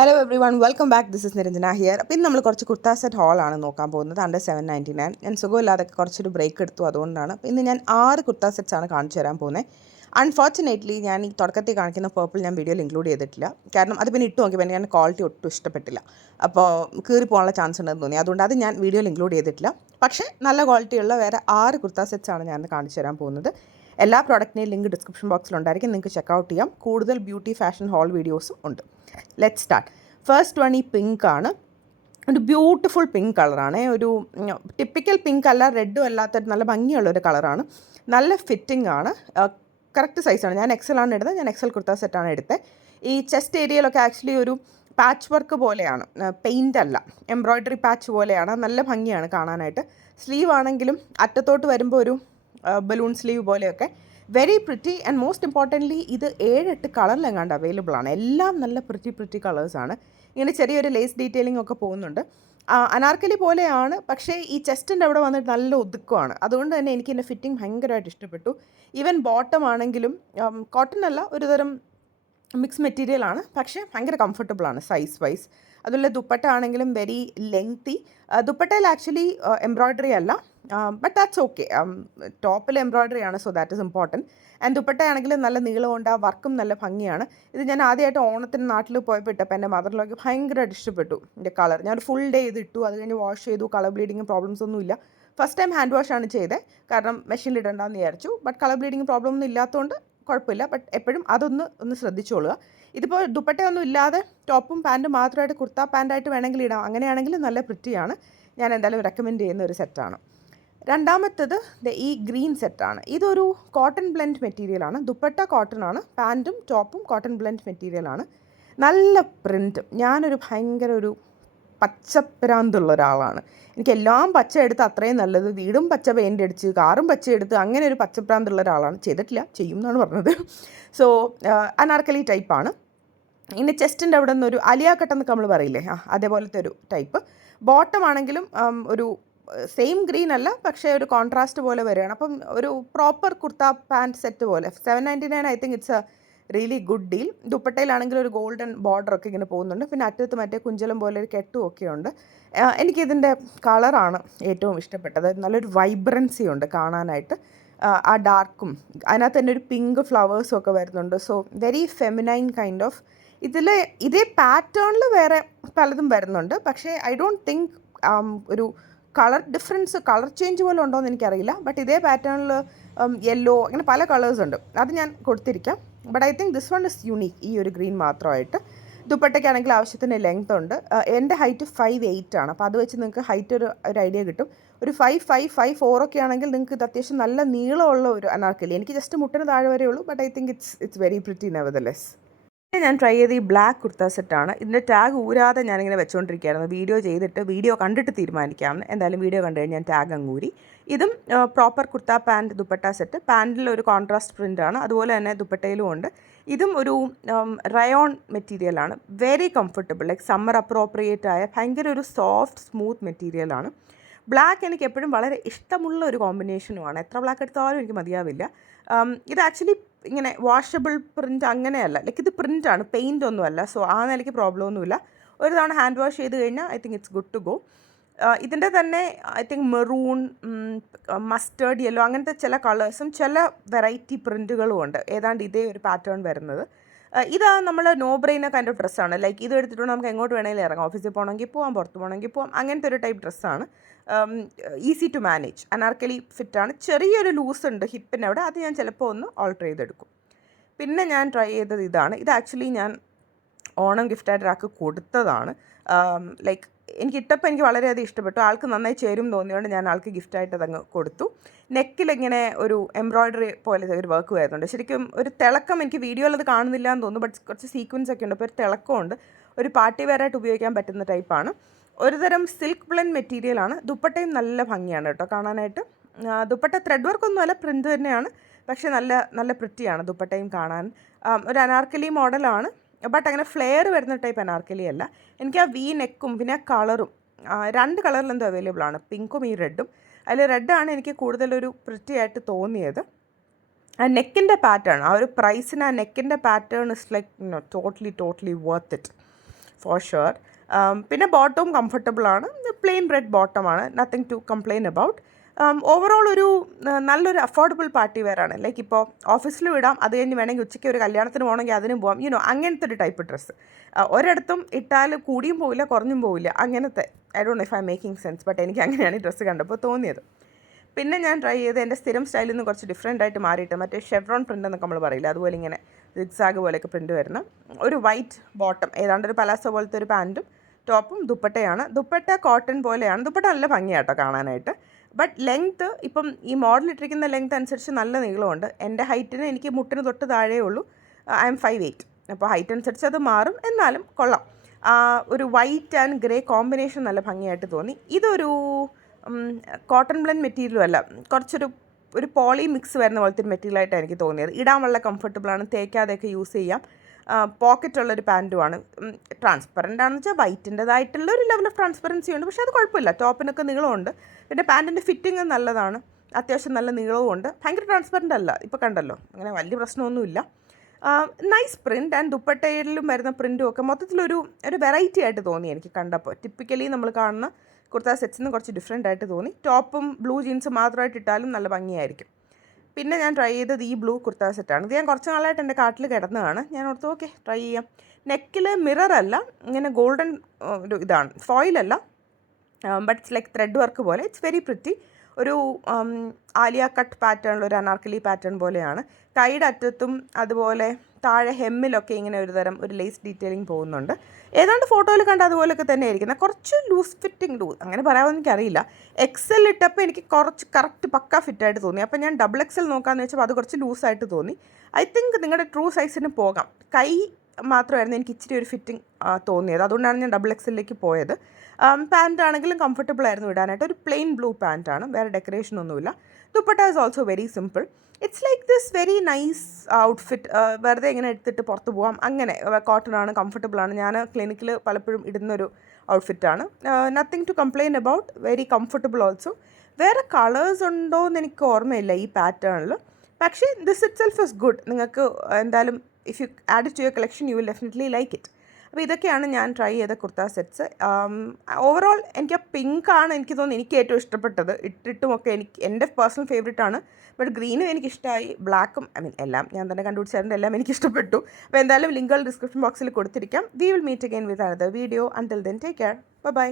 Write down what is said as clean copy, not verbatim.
Hello every one welcome back. This is Niranjana here. അപ്പോൾ ഇന്ന് നമ്മൾ കുറച്ച് കുർത്ത സെറ്റ് ഹോളാണ് നോക്കാൻ പോകുന്നത്. അണ്ടർ 799. ഞാൻ സുഖമില്ലാതൊക്കെ കുറച്ചൊരു ബ്രേക്ക് എടുത്തു, അതുകൊണ്ടാണ്. അപ്പോൾ ഇന്ന് ഞാൻ 6 കുർത്ത സെറ്റ്സ് ആണ് കാണിച്ചു തരാൻ പോകുന്നത്. അൺഫോർച്ചുനേറ്റ്ലി ഞാൻ ഈ തുടക്കത്തിൽ കാണിക്കുന്ന പേർപ്പിൾ ഞാൻ വീഡിയോയിൽ ഇൻക്ലൂഡ് ചെയ്തിട്ടില്ല. കാരണം അത് പിന്നെ ഇട്ട് നോക്കിയപ്പോൾ ഞാൻ ക്വാളിറ്റി ഒട്ടും ഇഷ്ടപ്പെട്ടില്ല. അപ്പോൾ കീറി പോകാനുള്ള ചാൻസ് ഉണ്ടെന്ന് തോന്നി, അതുകൊണ്ട് അത് ഞാൻ വീഡിയോയിൽ ഇൻക്ലൂഡ് ചെയ്തിട്ടില്ല. പക്ഷേ നല്ല ക്വാളിറ്റിയുള്ള വേറെ 6 കുർത്ത സെറ്റ്സ് ആണ് ഞാൻ കാണിച്ചു തരാൻ പോകുന്നത്. എല്ലാ പ്രോഡക്റ്റിൻ്റെയും ലിങ്ക് ഡിസ്ക്രിപ്ഷൻ ബോക്സിലുണ്ടായിരിക്കും, നിങ്ങൾക്ക് ചെക്കൗട്ട് ചെയ്യാം. കൂടുതൽ ബ്യൂട്ടി ഫാഷൻ ഹോൾ വീഡിയോസും ഉണ്ട്. Let start. ഫസ്റ്റ് വൺ ഈ പിങ്ക് ആണ്. ഒരു ബ്യൂട്ടിഫുൾ പിങ്ക് കളറാണ്. ഒരു ടിപ്പിക്കൽ പിങ്ക് അല്ല, റെഡും അല്ലാത്ത നല്ല ഭംഗിയുള്ളൊരു കളറാണ്. നല്ല ഫിറ്റിംഗ് ആണ്. കറക്റ്റ് സൈസാണ്. ഞാൻ എക്സൽ ആണ് എടുത്തത്. ഞാൻ എക്സൽ കുർത്ത സെറ്റാണ് എടുത്തത്. ഈ ചെസ്റ്റ് ഏരിയയിലൊക്കെ ആക്ച്വലി ഒരു പാച്ച് വർക്ക് പോലെയാണ്, പെയിൻ്റ് അല്ല, എംബ്രോയ്ഡറി പാച്ച് പോലെയാണ്. നല്ല ഭംഗിയാണ് കാണാനായിട്ട്. സ്ലീവ് ആണെങ്കിലും അറ്റത്തോട്ട് വരുമ്പോൾ ഒരു ബലൂൺ സ്ലീവ് പോലെയൊക്കെ very pretty. And most importantly ഇത് 7-8 കളറിലെങ്ങാണ്ട് അവൈലബിൾ ആണ്. എല്ലാം നല്ല പ്രിറ്റി കളേഴ്സാണ്. ഇങ്ങനെ ചെറിയൊരു ലേസ് ഡീറ്റെയിലിംഗ് ഒക്കെ പോകുന്നുണ്ട്. അനാർക്കലി പോലെയാണ്, പക്ഷേ ഈ ചെസ്റ്റിൻ്റെ അവിടെ വന്നിട്ട് നല്ല ഒതുക്കമാണ്. അതുകൊണ്ട് തന്നെ എനിക്ക് എൻ്റെ ഫിറ്റിംഗ് ഭയങ്കരമായിട്ട് ഇഷ്ടപ്പെട്ടു. ഈവൻ ബോട്ടം ആണെങ്കിലും കോട്ടൺ അല്ല, ഒരു തരം മിക്സ് മെറ്റീരിയലാണ്, പക്ഷേ ഭയങ്കര കംഫർട്ടബിളാണ് സൈസ് വൈസ്. അതുപോലെ ദുപ്പട്ട ആണെങ്കിലും വെരി ലെങ്തി. ദുപ്പട്ടയിൽ ആക്ച്വലി എംബ്രോയ്ഡറി അല്ല, ബട്ട് ദാറ്റ്സ് ഓക്കെ. ടോപ്പിൽ എംബ്രോയ്ഡറി ആണ്, so that is important. And dupatta ആണെങ്കിലും നല്ല നീളമുണ്ട്, ആ വർക്കും നല്ല ഭംഗിയാണ്. ഇത് ഞാൻ ആദ്യമായിട്ട് ഓണത്തിന് നാട്ടിൽ പോയപ്പോൾ ഇട്ടപ്പോൾ എൻ്റെ മദറിലേക്ക് ഭയങ്കരമായിട്ട് ഇഷ്ടപ്പെട്ടു ഇതിൻ്റെ കളർ. ഞാനൊരു ഫുൾ ഡേ ഇത് ഇട്ടു, അത് കഴിഞ്ഞ് വാഷ് ചെയ്തു. കളർ ബ്ലീഡിങ് പ്രോബ്ലംസ് ഒന്നുമില്ല. ഫസ്റ്റ് ടൈം ഹാൻഡ് വാഷ് ആണ് ചെയ്തത്, കാരണം മെഷീനിൽ ഇടണ്ടെന്ന് വിചാരിച്ചു. ബട്ട് കളർ ബ്ലീഡിങ് പ്രോബ്ലം ഒന്നും ഇല്ലാത്തതുകൊണ്ട് കുഴപ്പമില്ല. ബട്ട് എപ്പോഴും അതൊന്ന് ശ്രദ്ധിച്ചോളുക. ഇതിപ്പോൾ ദുപ്പട്ടയൊന്നും ഇല്ലാതെ ടോപ്പും പാൻറ്റും മാത്രമായിട്ട് കുർത്ത പാൻറ്റായിട്ട് വേണമെങ്കിൽ ഇടാം. അങ്ങനെയാണെങ്കിൽ നല്ല പ്രിറ്റിയാണ്. ഞാൻ എന്തായാലും റെക്കമെൻഡ് ചെയ്യുന്ന ഒരു സെറ്റാണ്. രണ്ടാമത്തത് ഈ ഗ്രീൻ സെറ്റാണ്. ഇതൊരു കോട്ടൺ ബ്ലെൻഡ് മെറ്റീരിയലാണ്. ദുപ്പട്ട കോട്ടൺ ആണ്, പാൻറ്റും ടോപ്പും കോട്ടൺ ബ്ലെൻഡ് മെറ്റീരിയലാണ്. നല്ല പ്രിൻറ്റ്. ഞാനൊരു ഭയങ്കര ഒരു പച്ചപ്രാന്തുള്ള ഒരാളാണ്. എനിക്കെല്ലാം പച്ച എടുത്ത് അത്രയും നല്ലത്. വീടും പച്ച പെയിൻ്റ് അടിച്ച്, കാറും പച്ച എടുത്ത്, അങ്ങനെ ഒരു പച്ചപ്രാന്തുള്ള ഒരാളാണ്. ചെയ്തിട്ടില്ല, ചെയ്യും എന്നാണ് പറഞ്ഞത്. സോ അനാർക്കലി ടൈപ്പാണ്. ഇനി ചെസ്റ്റിൻ്റെ അവിടെ നിന്ന് ഒരു അലിയ കട്ടെന്നൊക്കെ നമ്മൾ പറയില്ലേ, അതേപോലത്തെ ഒരു ടൈപ്പ്. ബോട്ടം ആണെങ്കിലും ഒരു സെയിം ഗ്രീൻ അല്ല, പക്ഷേ ഒരു കോൺട്രാസ്റ്റ് പോലെ വരികയാണ്. അപ്പം ഒരു പ്രോപ്പർ കുർത്ത പാൻറ്റ് സെറ്റ് പോലെ. 799 I think it's a really good deal. ദുപ്പട്ടയിലാണെങ്കിൽ ഒരു ഗോൾഡൻ ബോർഡറൊക്കെ ഇങ്ങനെ പോകുന്നുണ്ട്. പിന്നെ അറ്റത്ത് മറ്റേ കുഞ്ചലം പോലെ ഒരു കെട്ടും ഒക്കെ ഉണ്ട്. എനിക്കിതിൻ്റെ കളറാണ് ഏറ്റവും ഇഷ്ടപ്പെട്ടത്. നല്ലൊരു വൈബ്രൻസി ഉണ്ട് കാണാനായിട്ട്. ആ ഡാർക്കും അതിനകത്ത് തന്നെ ഒരു പിങ്ക് ഫ്ലവേഴ്സും ഒക്കെ വരുന്നുണ്ട്. So very feminine kind of. ഇതേ പാറ്റേണിൽ വേറെ പലതും വരുന്നുണ്ട്, പക്ഷേ ഐ ഡോണ്ട് തിങ്ക് ഒരു കളർ ഡിഫറൻസ്, കളർ ചേഞ്ച് പോലെ ഉണ്ടോ എന്ന് എനിക്കറിയില്ല. ബട്ട് ഇതേ പാറ്റേണിൽ യെല്ലോ, അങ്ങനെ പല കളേഴ്സ് ഉണ്ട്. അത് ഞാൻ കൊടുത്തിരിക്കാം. But I think this one is unique, ഈ ഒരു ഗ്രീൻ മാത്രമായിട്ട്. ദുപ്പട്ടയ്ക്കാണെങ്കിൽ ആവശ്യത്തിന് ലെങ്ത് ഉണ്ട്. എൻ്റെ ഹൈറ്റ് 5'8" ആണ്. അപ്പോൾ അത് വെച്ച് നിങ്ങൾക്ക് ഹൈറ്റ് ഒരു ഐഡിയ കിട്ടും. ഒരു 5'5", 5'4" ഒക്കെ ആണെങ്കിൽ നിങ്ങൾക്ക് ഇത് അത്യാവശ്യം നല്ല നീളമുള്ള ഒരു അനാർക്കലി. എനിക്ക് ജസ്റ്റ് മുട്ടിന് താഴെ വരെ ഉള്ളൂ, but I think it's very pretty nevertheless. ഞാൻ ട്രൈ ചെയ്ത് ഈ ബ്ലാക്ക് കുർത്ത സെറ്റാണ്. ഇതിൻ്റെ ടാഗ് ഊരാതെ ഞാനിങ്ങനെ വെച്ചുകൊണ്ടിരിക്കുകയായിരുന്നു. വീഡിയോ കണ്ടിട്ട് തീരുമാനിക്കാമെന്ന്. എന്തായാലും വീഡിയോ കണ്ടു കഴിഞ്ഞ് ഞാൻ ടാഗ് അങ്ങ് ഊരി. ഇതും proper kurta pant dupatta set. പാൻറ്റിൽ ഒരു കോൺട്രാസ്റ്റ് പ്രിൻ്റാണ്, അതുപോലെ തന്നെ ദുപ്പട്ടയിലും ഉണ്ട്. ഇതും ഒരു റയോൺ മെറ്റീരിയലാണ്. Very comfortable, like summer appropriate ആയ ഭയങ്കര ഒരു സോഫ്റ്റ് സ്മൂത്ത് മെറ്റീരിയലാണ്. ബ്ലാക്ക് എനിക്ക് എപ്പോഴും വളരെ ഇഷ്ടമുള്ള ഒരു കോമ്പിനേഷനുമാണ്. എത്ര ബ്ലാക്ക് എടുത്താലും എനിക്ക് മതിയാവില്ല. ഇത് ആക്ച്വലി ഇങ്ങനെ വാഷബിൾ പ്രിൻ്റ് അങ്ങനെയല്ല, ലൈക്ക് ഇത് പ്രിൻ്റാണ്, പെയിൻ്റ് ഒന്നുമല്ല. സോ ആ നിലയ്ക്ക് പ്രോബ്ലം ഒന്നുമില്ല. ഒരു തവണ ഹാൻഡ് വാഷ് ചെയ്ത് കഴിഞ്ഞാൽ I think it's good to go. ഇതിൻ്റെ തന്നെ I think maroon, mustard yellow, അങ്ങനത്തെ ചില കളേഴ്സും ചില വെറൈറ്റി പ്രിൻറ്റുകളും ഉണ്ട്. ഏതാണ്ട് ഇതേ ഒരു പാറ്റേൺ വരുന്നത്. ഇതാ നമ്മൾ നോ ബ്രെയിനർ കൈൻഡ് ഓഫ് ഡ്രസ്സാണ്. ലൈക്ക് ഇത് എടുത്തിട്ടുണ്ട് നമുക്ക് എങ്ങോട്ട് വേണമെങ്കിലും ഇറങ്ങാം. ഓഫീസിൽ പോകണമെങ്കിൽ പോകാം, പുറത്ത് പോകണമെങ്കിൽ പോകാം. അങ്ങനത്തെ ഒരു ടൈപ്പ് ഡ്രസ്സാണ്. Easy to manage. അനാർക്കലി ഫിറ്റാണ്. ചെറിയൊരു ലൂസ് ഉണ്ട് ഹിപ്പിൻ്റെ അവിടെ, അത് ഞാൻ ചിലപ്പോൾ ഒന്ന് ഓൾട്ടർ ചെയ്തെടുക്കും. പിന്നെ ഞാൻ ട്രൈ ചെയ്തത് ഇതാണ്. ഇത് ആക്ച്വലി ഞാൻ ഓണം ഗിഫ്റ്റായിട്ട് ഒരാൾക്ക് കൊടുത്തതാണ്. ലൈക്ക് എനിക്കിട്ടപ്പോൾ എനിക്ക് വളരെയധികം ഇഷ്ടപ്പെട്ടു. ആൾക്ക് നന്നായി ചേരും തോന്നിയുകൊണ്ട് ഞാൻ ആൾക്ക് ഗിഫ്റ്റായിട്ട് അതങ്ങ് കൊടുത്തു. നെക്കിലിങ്ങനെ ഒരു എംബ്രോയ്ഡറി പോലെ ഒരു വർക്ക് വരുന്നുണ്ട്. ശരിക്കും ഒരു തിളക്കം, എനിക്ക് വീഡിയോയിൽ അത് കാണുന്നില്ല എന്ന് തോന്നുന്നു, ബട്ട് കുറച്ച് സീക്വൻസ് ഒക്കെ ഉണ്ട്. അപ്പോൾ ഒരു തിളക്കമുണ്ട്. ഒരു പാർട്ടി വെയറായിട്ട് ഉപയോഗിക്കാൻ പറ്റുന്ന ടൈപ്പാണ്. ഒരു തരം സിൽക്ക് ബ്ലെൻഡ് മെറ്റീരിയലാണ്. ദുപ്പട്ടയും നല്ല ഭംഗിയാണ് കേട്ടോ കാണാനായിട്ട്. ദുപ്പട്ട ത്രെഡ് വർക്കൊന്നും അല്ല, പ്രിൻ്റ് തന്നെയാണ്. പക്ഷേ നല്ല പ്രിറ്റിയാണ് ദുപ്പട്ടയും കാണാൻ. ഒരു അനാർക്കലി മോഡലാണ്, ബട്ട് അങ്ങനെ ഫ്ലെയർ വരുന്ന ടൈപ്പ് അനാർക്കലി അല്ല. എനിക്ക് ആ വി നെക്കും പിന്നെ ആ കളറും 2 കളറിലെന്തോ അവൈലബിൾ ആണ്, പിങ്കും ഈ റെഡും. അതിൽ റെഡാണ് എനിക്ക് കൂടുതലൊരു പ്രിറ്റി ആയിട്ട് തോന്നിയത്. ആ നെക്കിൻ്റെ പാറ്റേൺ, ആ ഒരു പ്രൈസിന് ആ നെക്കിൻ്റെ pattern is like totally worth it. For sure. പിന്നെ ബോട്ടവും കംഫർട്ടബിളാണ്, പ്ലെയിൻ ബ്രെഡ് ബോട്ടമാണ്, nothing to complain about. Overall ഒരു നല്ലൊരു അഫോർഡബിൾ പാർട്ടി വെയറാണ്. ലൈക്ക് ഇപ്പോൾ ഓഫീസിലും ഇടാം, അത് കഴിഞ്ഞ് വേണമെങ്കിൽ ഉച്ചയ്ക്ക് ഒരു കല്യാണത്തിന് പോകണമെങ്കിൽ അതിനും പോകാം, അങ്ങനത്തെ ഒരു ടൈപ്പ് ഡ്രസ്സ്. ഒരിടത്തും ഇട്ടാൽ കൂടിയും പോവില്ല കുറഞ്ഞും പോവില്ല, അങ്ങനത്തെ. I don't know if I making sense, but എനിക്ക് അങ്ങനെയാണ് ഈ ഡ്രസ്സ് കണ്ടപ്പോൾ തോന്നിയത്. പിന്നെ ഞാൻ ട്രൈ ചെയ്ത് എൻ്റെ സ്ഥിരം സ്റ്റൈലിൽ നിന്ന് കുറച്ച് ഡിഫറെൻ്റ് ആയിട്ട് മാറിയിട്ട് മറ്റേ ഷെവ്രോൺ പ്രിൻ്റ് എന്നൊക്കെ നമ്മൾ പറയില്ല, അതുപോലെ ഇങ്ങനെ സിഗ്സാഗ് പോലെയൊക്കെ പ്രിൻ്റ് വരുന്ന ഒരു വൈറ്റ് ബോട്ടം, ഏതാണ്ട് ഒരു പലാസോ പോലത്തെ ഒരു പാൻറ്റും ടോപ്പും. ദുപ്പട്ടയാണ്, ദുപ്പട്ട കോട്ടൺ പോലെയാണ്. ദുപ്പട്ട നല്ല ഭംഗിയാട്ടോ കാണാനായിട്ട്. ബട്ട് ലെങ്ത്ത് ഇപ്പം ഈ മോഡൽ ഇട്ടിരിക്കുന്ന ലെങ്ത്ത് അനുസരിച്ച് നല്ല നീളമുണ്ട്. എൻ്റെ ഹൈറ്റിന് എനിക്ക് മുട്ടിന് തൊട്ട് താഴെ ഉള്ളൂ, ഐ എം 5'8". അപ്പോൾ ഹൈറ്റ് അനുസരിച്ച് അത് മാറും, എന്നാലും കൊള്ളാം. ഒരു വൈറ്റ് ആൻഡ് ഗ്രേ കോമ്പിനേഷൻ നല്ല ഭംഗിയായിട്ട് തോന്നി. ഇതൊരു കോട്ടൺ ബ്ലെൻഡ് മെറ്റീരിയലും അല്ല, ഒരു പോളി മിക്സ് വരുന്ന പോലത്തെ ഒരു മെറ്റീരിയലായിട്ടാണ് എനിക്ക് തോന്നിയത്. ഇടാൻ വളരെ കംഫർട്ടബിളാണ്, തേക്കാതെയൊക്കെ യൂസ് ചെയ്യാം. പോക്കറ്റുള്ളൊരു പാൻറ്റുമാണ്. ട്രാൻസ്പെറൻ്റ് ആണെന്ന് വെച്ചാൽ വൈറ്റിൻ്റെതായിട്ടുള്ള ഒരു ലെവൽ ഓഫ് ട്രാൻസ്പെറൻസി ഉണ്ട്, പക്ഷേ അത് കുഴപ്പമില്ല. ടോപ്പിനൊക്കെ നീളമുണ്ട്, പിന്നെ പാൻറ്റിൻ്റെ ഫിറ്റിങ് നല്ലതാണ്, അത്യാവശ്യം നല്ല നീളവും ഉണ്ട്. ഭയങ്കര ട്രാൻസ്പെറൻ്റ് അല്ല, ഇപ്പോൾ കണ്ടല്ലോ, അങ്ങനെ വലിയ പ്രശ്നമൊന്നുമില്ല. നൈസ് പ്രിൻറ്റ് ആൻഡ് ദുപ്പട്ടയിലും വരുന്ന പ്രിൻറ്റും ഒക്കെ മൊത്തത്തിലൊരു വെറൈറ്റി ആയിട്ട് തോന്നി എനിക്ക് കണ്ടപ്പോൾ. ടിപ്പിക്കലി നമ്മൾ കാണുന്ന കുർത്ത സെറ്റ്സിൽ നിന്ന് കുറച്ച് ഡിഫറെൻ്റ് ആയിട്ട് തോന്നി. ടോപ്പും ബ്ലൂ ജീൻസും മാത്രമായിട്ട് ഇട്ടാലും നല്ല ഭംഗിയായിരിക്കും. പിന്നെ ഞാൻ ട്രൈ ചെയ്തത് ഈ ബ്ലൂ കുർത്ത സെറ്റാണ്. ഇത് ഞാൻ കുറച്ച് നാളായിട്ട് എൻ്റെ കാട്ടിൽ കിടന്നതാണ്. ഞാൻ ഓർത്തു ഓക്കെ ട്രൈ ചെയ്യാം. നെക്കിൽ മിററല്ല, ഇങ്ങനെ ഗോൾഡൻ ഒരു ഇതാണ്, ഫോയിലല്ല, but it's like thread work പോലെ. It's very pretty. ഒരു ആലിയ കട്ട് പാറ്റേണിൽ, ഒരു അനാർക്കലി പാറ്റേൺ പോലെയാണ്. കൈയുടെ അറ്റത്തും അതുപോലെ താഴെ ഹെമ്മിലൊക്കെ ഇങ്ങനെ ഒരു ലേസ് ഡീറ്റെയിലിംഗ് പോകുന്നുണ്ട്. ഏതാണ്ട് ഫോട്ടോയിൽ കണ്ട അതുപോലെയൊക്കെ തന്നെ ആയിരിക്കുന്നത്. കുറച്ച് ലൂസ് ഫിറ്റിംഗ്, അങ്ങനെ പറയാമെന്ന് എനിക്കറിയില്ല. എക്സൽ ഇട്ടപ്പോൾ എനിക്ക് കുറച്ച് കറക്റ്റ് പക്ക ഫിറ്റായിട്ട് തോന്നി. അപ്പോൾ ഞാൻ ഡബിൾ എക്സൽ നോക്കാമെന്ന് വെച്ചപ്പോൾ അത് കുറച്ച് ലൂസായിട്ട് തോന്നി. ഐ തിങ്ക് നിങ്ങളുടെ ട്രൂ സൈസിന് പോകാം. കൈ മാത്രമായിരുന്നു എനിക്ക് ഇച്ചിരി ഒരു ഫിറ്റിംഗ് തോന്നിയത്, അതുകൊണ്ടാണ് ഞാൻ ഡബിൾ എക്സലിലേക്ക് പോയത്. പാൻറ്റ് ആണെങ്കിലും കംഫർട്ടബിൾ ആയിരുന്നു ഇടാനായിട്ട്. ഒരു പ്ലെയിൻ ബ്ലൂ പാൻറ്റാണ്, വേറെ ഡെക്കറേഷൻ ഒന്നുമില്ല. Dupatta is also very simple. It's like this very nice outfit. വെറുതെ ഇങ്ങനെ എടുത്തിട്ട് പുറത്ത് പോകാം, അങ്ങനെ. കോട്ടൺ ആണ്, കംഫർട്ടബിളാണ്. ഞാൻ ക്ലിനിക്കിൽ പലപ്പോഴും ഇടുന്നൊരു ഔട്ട്ഫിറ്റാണ്. Nothing to complain about, very comfortable also. വേറെ കളേഴ്സ് ഉണ്ടോ എന്ന് എനിക്ക് ഓർമ്മയില്ല ഈ പാറ്റേണിൽ, പക്ഷേ this itself is good. നിങ്ങൾക്ക് എന്തായാലും if you add it to your collection you will definitely like it. അപ്പോൾ ഇതൊക്കെയാണ് ഞാൻ ട്രൈ ചെയ്ത കുർത്ത സെറ്റ്സ്. ഓവറോൾ എനിക്ക് ആ പിങ്കാണ് എനിക്ക് തോന്നുന്നു എനിക്ക് ഏറ്റവും ഇഷ്ടപ്പെട്ടത്. ഇട്ടിട്ടുമൊക്കെ എൻ്റെ പേഴ്സണൽ ഫേവറേറ്റ് ആണ്. ബട്ട് ഗ്രീനും എനിക്കിഷ്ടമായി, ബ്ലാക്കും എല്ലാം ഞാൻ തന്നെ കണ്ടുപിടിച്ചായിരുന്നു, എല്ലാം എനിക്കിഷ്ടപ്പെട്ടു. അപ്പോൾ എന്തായാലും ലിങ്കുകൾ ഡിസ്ക്രിപ്ഷൻ ബോക്സിൽ കൊടുത്തിരിക്കാം. We will meet again with another video. Until then take care, by.